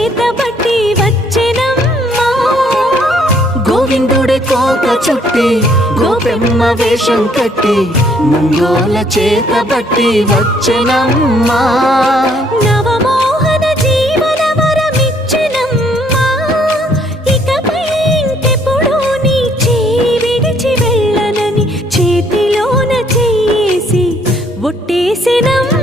చేతబట్టి వచ్చెనమ్మా. గోవిందుడే కోక చుట్టి గోపెమ్మ వేషం కట్టి ముంగోల చేతబట్టి వచ్చెనమ్మా. నవమోహన జీవన వరమిచ్చెనమ్మా. ఇకపై ఇంకెప్పుడు నీ చేయి విడిచి వెళ్ళనని చేతిలోన చేయేసి ఒట్టేసెనమ్మా.